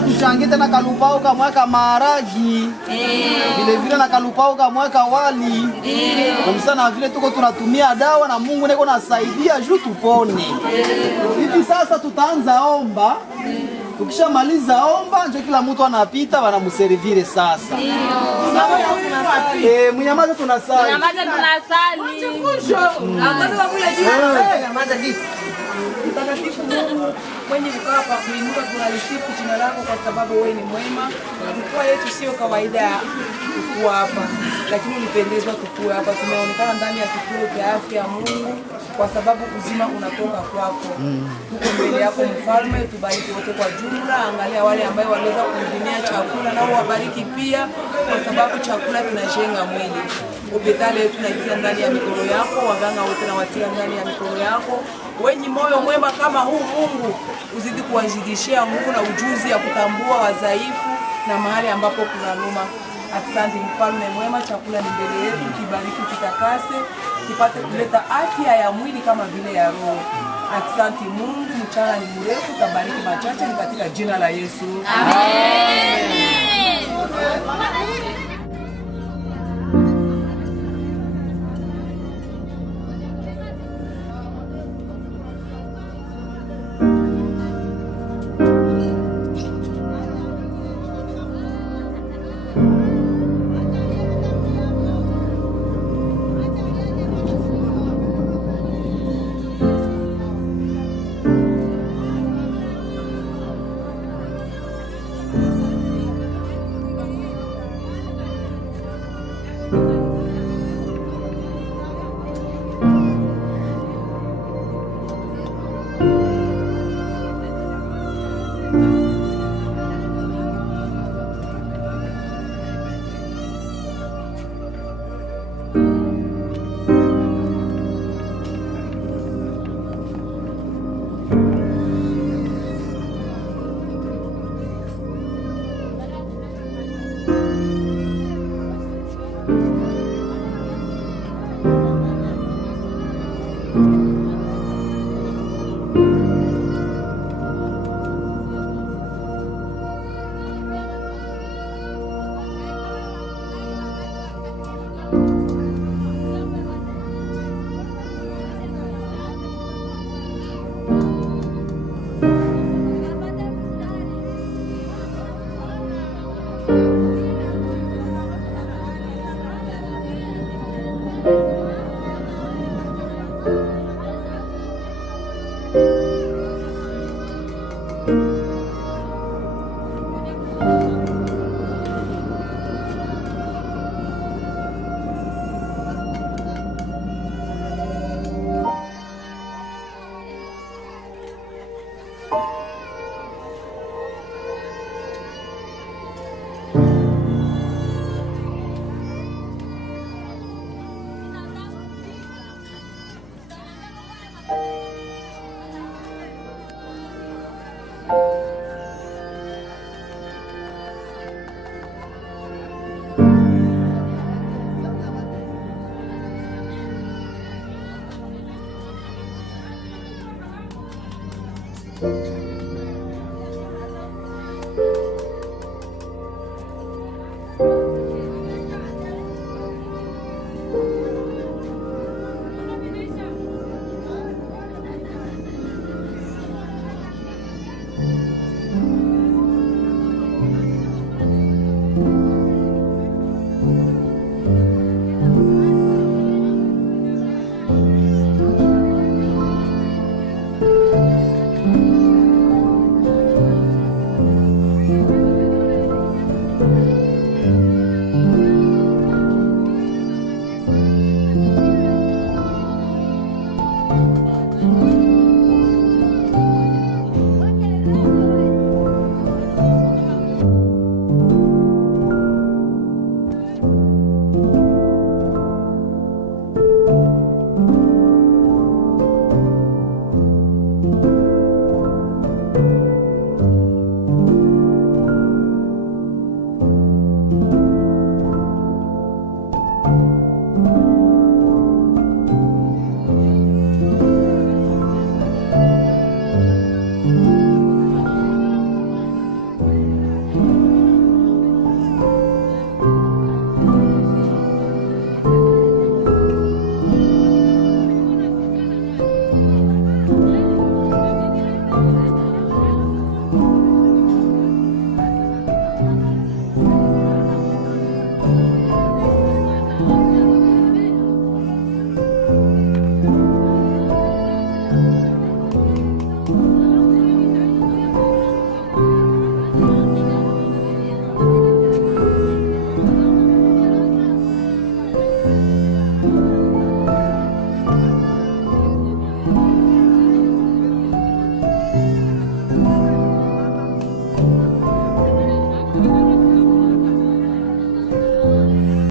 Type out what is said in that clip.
tena tuchangie tena kalupao kamweka maharagi. Vile vile na kalupao kamweka wali. Kwa sana vile tuko tunatumia dawa na Mungu neko nasaidia juu tupone. Hivi sasa tutaanza omba. Tukishamaliza omba ndio kila mtu anapita wanamservire sasa. Mnyamaza tunasali. Mnyamaza tunasali. Mnyamaza vipi? Mtakatifu Mungu mwenye kukaa pa kuinuka, tunalisifu jina lako kwa sababu wewe ni mwema. Mkoa yetu sio kawaida ya kukua hapa, lakini ulipendezwa kukua hapa. Tumeonekana ndani ya kituo cha afya ya Mungu kwa sababu uzima unatoka kwako. Tuko mbele yako Mfalme, tubariki wote kwa jumla. Angalia wale ambao waliweza kuhudumia chakula, nao wabariki pia kwa sababu chakula kinajenga mwili. Hospitali yetu naitia ndani ya mikono yako, waganga wote na watia ndani ya mikono yako. Wenye moyo mwema kama huu Mungu, uzidi kuwazidishia nguvu na ujuzi ya kutambua wadhaifu na mahali ambapo kuna noma. Asante Mfalme mwema, chakula ni mbele yetu, kibariki, kitakase, kipate kuleta afya ya mwili kama vile ya roho. Asante Mungu, mchana ni mrefu, tabariki machache ni katika jina la Yesu. Amen.